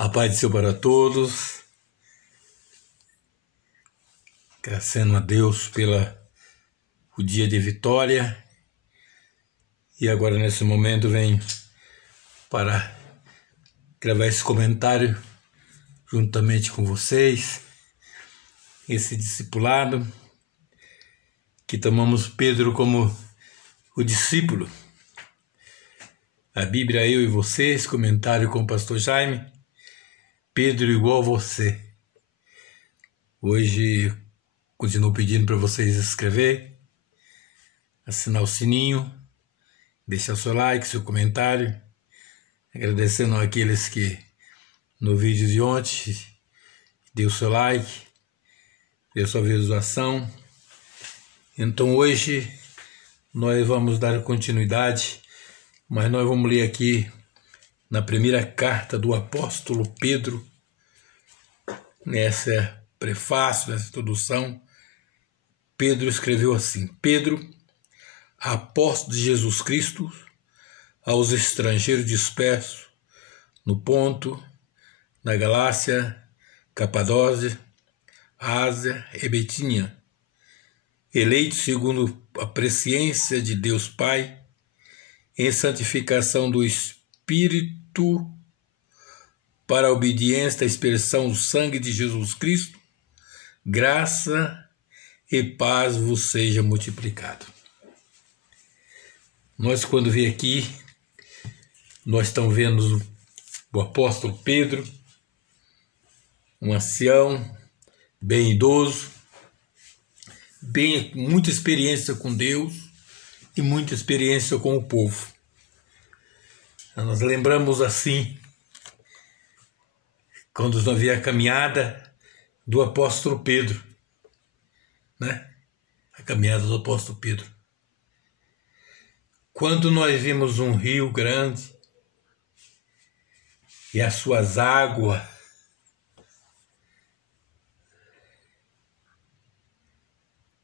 A paz do Senhor para todos, agradecendo a Deus pelo dia de vitória. E agora nesse momento venho para gravar esse comentário juntamente com vocês, esse discipulado, que tomamos Pedro como o discípulo. A Bíblia, eu e vocês, comentário com o pastor Jaime, Pedro igual a você. Hoje continuo pedindo para vocês inscrever, assinar o sininho, deixar seu like, seu comentário, agradecendo àqueles que no vídeo de ontem deu seu like, deu sua visualização. Então hoje nós vamos dar continuidade, mas nós vamos ler aqui na primeira carta do apóstolo Pedro, nessa prefácio, nessa introdução. Pedro escreveu assim: Pedro, apóstolo de Jesus Cristo, aos estrangeiros dispersos no Ponto, na Galácia, Capadócia, Ásia e Bitínia, eleitos segundo a presciência de Deus Pai, em santificação do Espírito, para a obediência da expressão do sangue de Jesus Cristo, graça e paz vos seja multiplicado. Nós, quando vem aqui, nós estamos vendo o apóstolo Pedro, um ancião, bem idoso, muita experiência com Deus e muita experiência com o povo. Nós lembramos assim, quando nós vimos a caminhada do apóstolo Pedro, né? A caminhada do apóstolo Pedro. Quando nós vimos um rio grande e as suas águas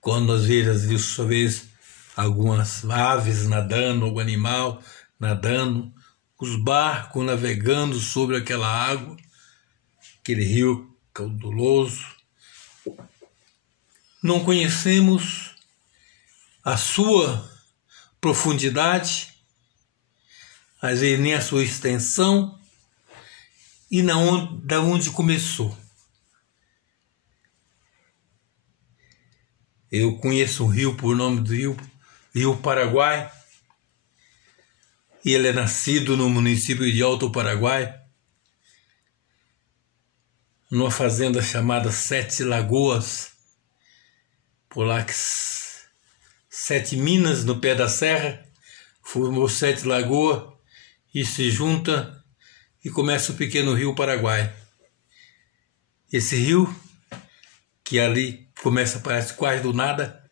quando nós vemos, talvez, algumas aves nadando, algum animal nadando, os barcos navegando sobre aquela água, aquele rio caudaloso, não conhecemos a sua profundidade, às vezes nem a sua extensão, e da onde começou. Eu conheço um rio por nome do Rio Paraguai, e ele é nascido no município de Alto Paraguai, numa fazenda chamada Sete Lagoas, por lá que 7 minas no pé da serra, formou 7 lagoas e se junta e começa o pequeno Rio Paraguai. Esse rio, que ali começa, parece quase do nada,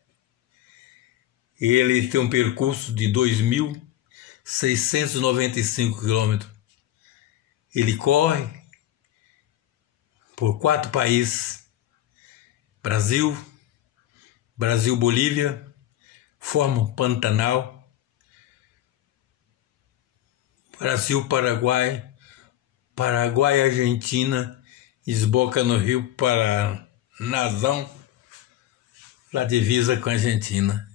ele tem um percurso de 2.695 quilômetros. Ele corre por 4 países: Brasil, Bolívia, forma o Pantanal, Brasil, Paraguai, Argentina, esboca no Rio Paranazão, lá divisa com a Argentina.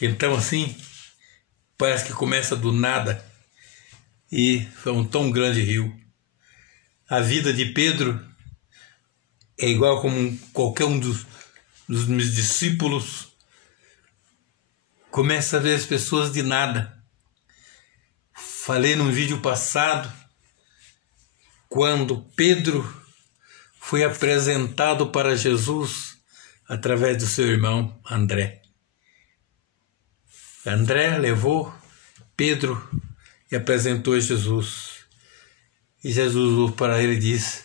Então assim, parece que começa do nada e é um tão grande rio. A vida de Pedro é igual como qualquer um dos meus discípulos. Começa a ver as pessoas de nada. Falei num vídeo passado, quando Pedro foi apresentado para Jesus através do seu irmão André. André levou Pedro e apresentou a Jesus. E Jesus para ele disse: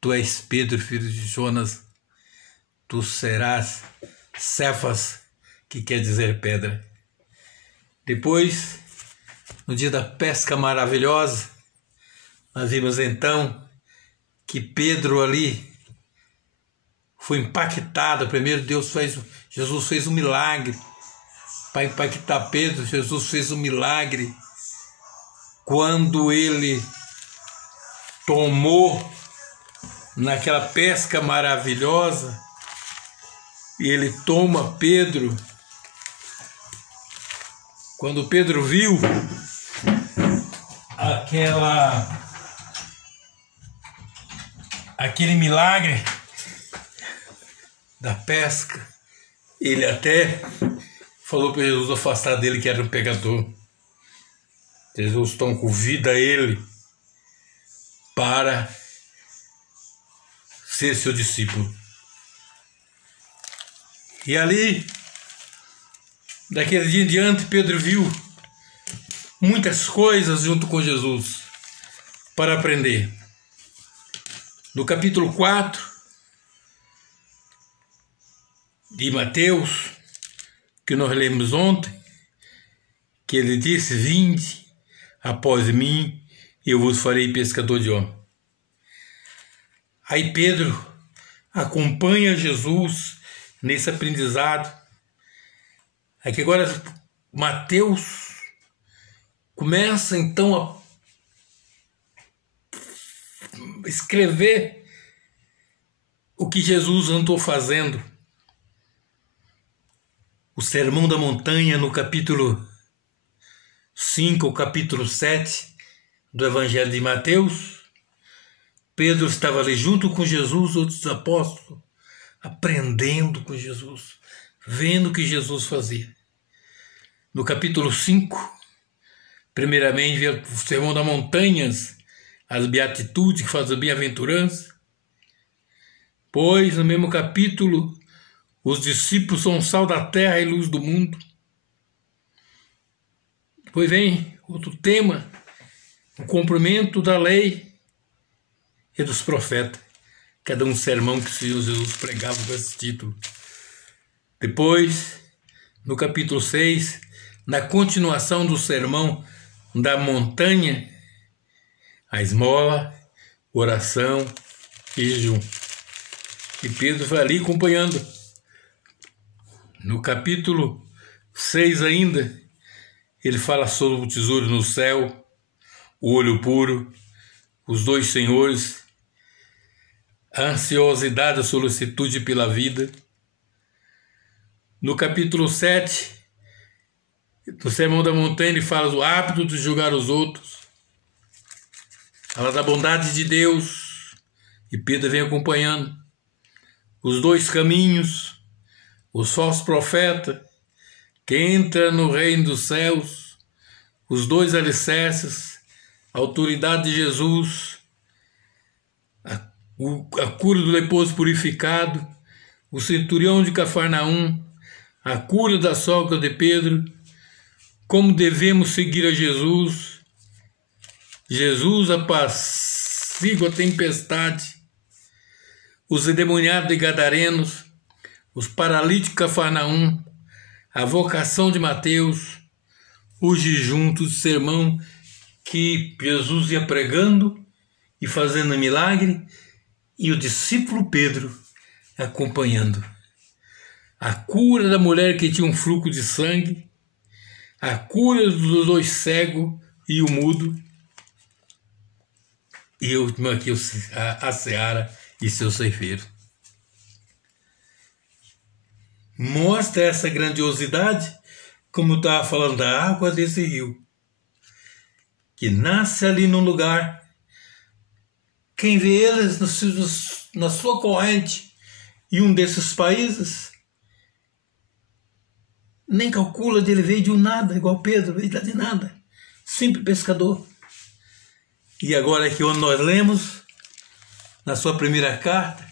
Tu és Pedro, filho de Jonas, tu serás Cefas, que quer dizer pedra. Depois, no dia da pesca maravilhosa, nós vimos então que Pedro ali foi impactado. Primeiro Jesus fez um milagre para impactar Pedro. Jesus fez um milagre quando ele tomou naquela pesca maravilhosa, e ele toma Pedro. Quando Pedro viu aquele milagre da pesca, ele até falou para Jesus afastar dele, que era um pecador. Jesus então convida ele para ser seu discípulo. E ali, daquele dia em diante, Pedro viu muitas coisas junto com Jesus para aprender. No capítulo 4 de Mateus, que nós lemos ontem, que ele disse: vinde após mim, e eu vos farei pescador de homens. Aí Pedro acompanha Jesus nesse aprendizado. Aqui agora Mateus começa então a escrever o que Jesus andou fazendo. O Sermão da Montanha, no capítulo 5, o capítulo 7 do Evangelho de Mateus, Pedro estava ali junto com Jesus, outros apóstolos, aprendendo com Jesus, vendo o que Jesus fazia. No capítulo 5, primeiramente, vê o Sermão das Montanhas, as beatitudes que fazem bem-aventurança. Pois, no mesmo capítulo, os discípulos são sal da terra e luz do mundo. Depois vem outro tema, o cumprimento da lei e dos profetas. Cada um sermão que o Senhor Jesus pregava com esse título. Depois, no capítulo 6, na continuação do sermão da montanha, a esmola, oração e jejum. E Pedro vai ali acompanhando. No capítulo 6 ainda, ele fala sobre o tesouro no céu, o olho puro, os dois senhores, a ansiosidade, a solicitude pela vida. No capítulo 7, no Sermão da Montanha, ele fala do hábito de julgar os outros, fala da bondade de Deus, e Pedro vem acompanhando. Os dois caminhos, os falsos profetas, que entra no reino dos céus, os dois alicerces, a autoridade de Jesus, a cura do leproso purificado, o centurião de Cafarnaum, a cura da sogra de Pedro, como devemos seguir a Jesus. Jesus apacigua a tempestade, os endemoniados de Gadarenos, os paralíticos de Cafarnaum, a vocação de Mateus, o jejum, tudo sermão que Jesus ia pregando e fazendo milagre, e o discípulo Pedro acompanhando. A cura da mulher que tinha um fluxo de sangue, a cura dos dois cegos e o mudo, e o último aqui, a seara e seu ceifeiro. Mostra essa grandiosidade, como eu estava falando, da água desse rio, que nasce ali num lugar. Quem vê eles na sua corrente em um desses países, nem calcula de ele veio de um nada, igual Pedro, veio de nada, simples pescador. E agora aqui onde nós lemos, na sua primeira carta,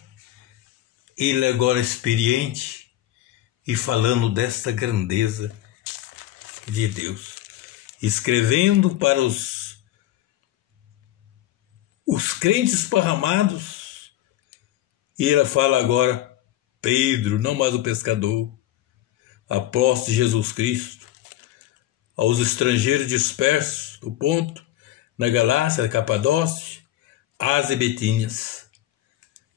ele agora é experiente e falando desta grandeza de Deus, escrevendo para os crentes esparramados, e ele fala agora: Pedro, não mais o pescador, apóstolo de Jesus Cristo, aos estrangeiros dispersos do Ponto, na Galácia, na Capadócia, Ásia e Betínias.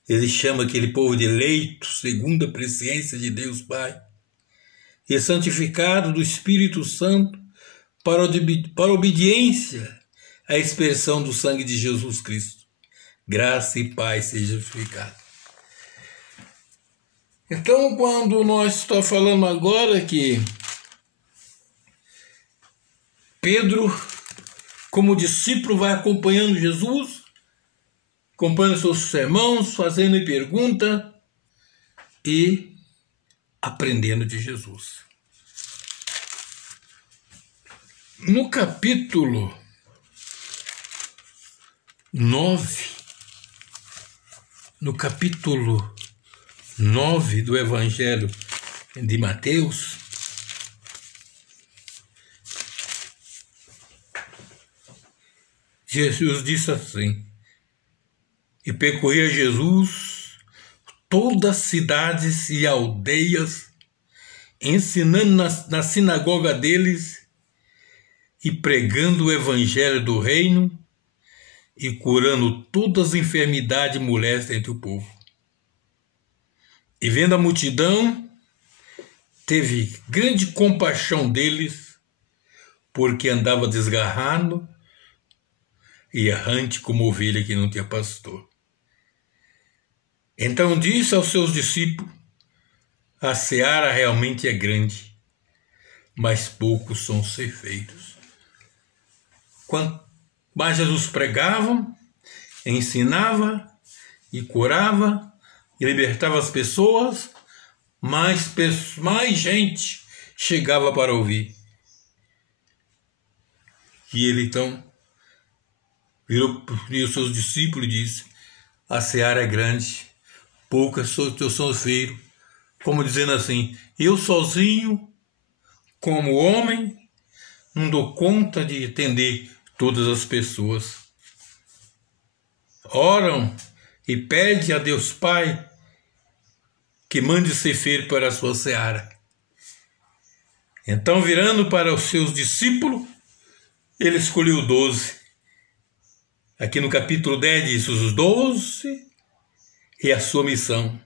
Ele chama aquele povo de eleito, segundo a presciência de Deus Pai, e santificado do Espírito Santo para a obediência à expressão do sangue de Jesus Cristo. Graça e paz seja edificado. Então, quando nós estamos falando agora que Pedro, como discípulo, vai acompanhando Jesus, acompanhando seus sermões, fazendo pergunta e aprendendo de Jesus. No capítulo 9, do Evangelho de Mateus, Jesus disse assim: e percorria Jesus todas as cidades e aldeias, ensinando na sinagoga deles e pregando o evangelho do reino e curando todas as enfermidades e mulheres entre o povo. E vendo a multidão, teve grande compaixão deles, porque andava desgarrado e errante como ovelha que não tinha pastor. Então disse aos seus discípulos: a seara realmente é grande, mas poucos são os ceifeiros. Quanto mais Jesus pregava, ensinava e curava e libertava as pessoas, mais gente chegava para ouvir. E ele então virou para os seus discípulos e disse: a seara é grande, poucas são os ceifeiros. Como dizendo assim: eu sozinho, como homem, não dou conta de atender todas as pessoas. Oram e pedem a Deus Pai que mande ceifeiro para a sua seara. Então, virando para os seus discípulos, ele escolheu 12. Aqui no capítulo 10 diz: os 12 e a sua missão.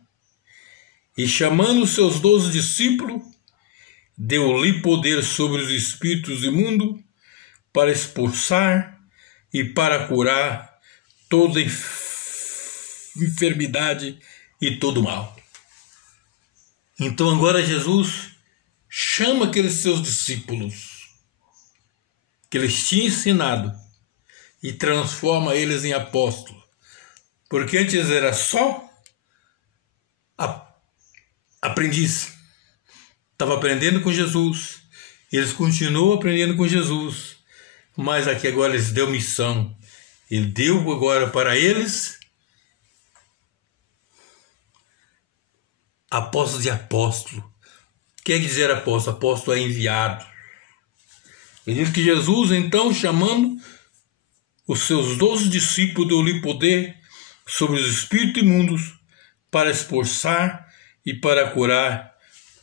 E chamando os seus 12 discípulos, deu-lhe poder sobre os espíritos imundos para expulsar e para curar toda enfermidade e todo mal. Então agora Jesus chama aqueles seus discípulos que eles tinham ensinado e transforma eles em apóstolos. Porque antes era só aprendiz. Estava aprendendo com Jesus. Eles continuam aprendendo com Jesus. Mas aqui agora eles deu missão. Ele deu agora para eles apóstolo de apóstolo. O que quer dizer apóstolo? Apóstolo é enviado. Ele diz que Jesus, então, chamando os seus 12 discípulos, deu-lhe poder sobre os espíritos imundos para expulsar e para curar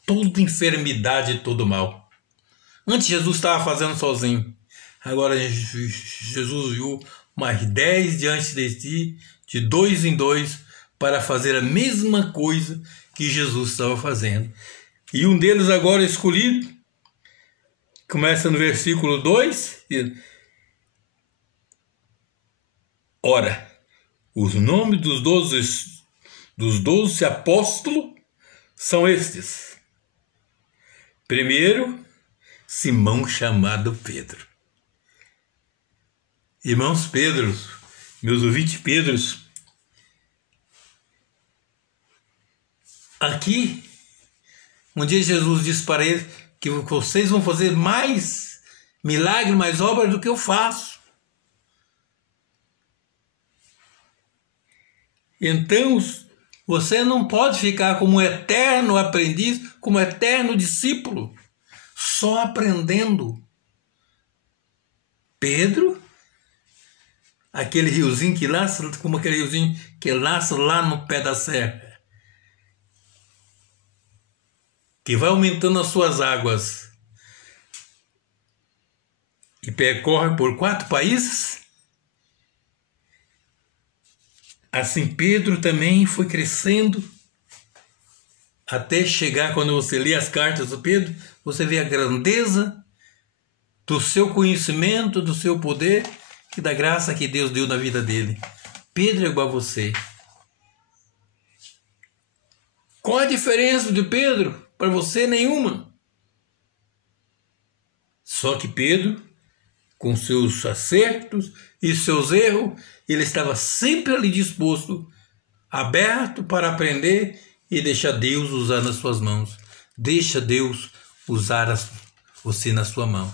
toda enfermidade e todo mal. Antes Jesus estava fazendo sozinho. Agora Jesus viu mais 10 diante de ti, de 2 em 2, para fazer a mesma coisa que Jesus estava fazendo. E um deles agora escolhido, começa no versículo 2, ora, os nomes dos 12 apóstolos são estes. Primeiro, Simão, chamado Pedro. Irmãos Pedros, meus ouvintes Pedros, aqui, um dia Jesus disse para eles que vocês vão fazer mais milagres, mais obras do que eu faço. Então, você não pode ficar como um eterno aprendiz, como um eterno discípulo, só aprendendo. Pedro, aquele riozinho que nasce, como aquele riozinho que nasce lá no pé da serra, que vai aumentando as suas águas e percorre por 4 países. Assim Pedro também foi crescendo até chegar, quando você lê as cartas do Pedro, você vê a grandeza do seu conhecimento, do seu poder e da graça que Deus deu na vida dele. Pedro é igual a você. Qual a diferença de Pedro para você? Nenhuma. Só que Pedro, com seus acertos e seus erros, ele estava sempre ali disposto, aberto para aprender e deixar Deus usar nas suas mãos. Deixa Deus usar você na sua mão.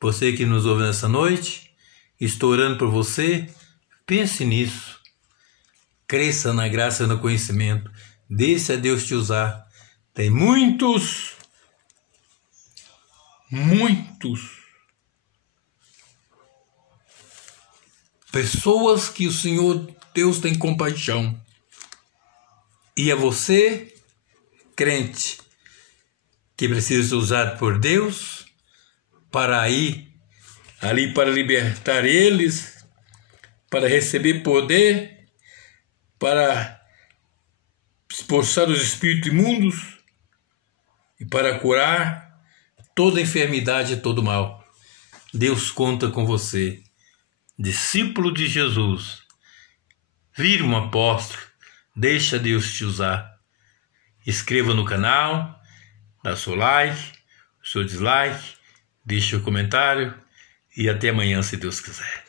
Você que nos ouve nessa noite, estou orando por você. Pense nisso. Cresça na graça e no conhecimento. Deixa Deus te usar. Tem muitos pessoas que o Senhor Deus tem compaixão. E é você, crente, que precisa ser usado por Deus para ir ali para libertar eles, para receber poder, para expulsar os espíritos imundos e para curar toda enfermidade e todo mal. Deus conta com você. Discípulo de Jesus, vire um apóstolo, deixa Deus te usar. Inscreva no canal, dá seu like, seu dislike, deixe o comentário e até amanhã, se Deus quiser.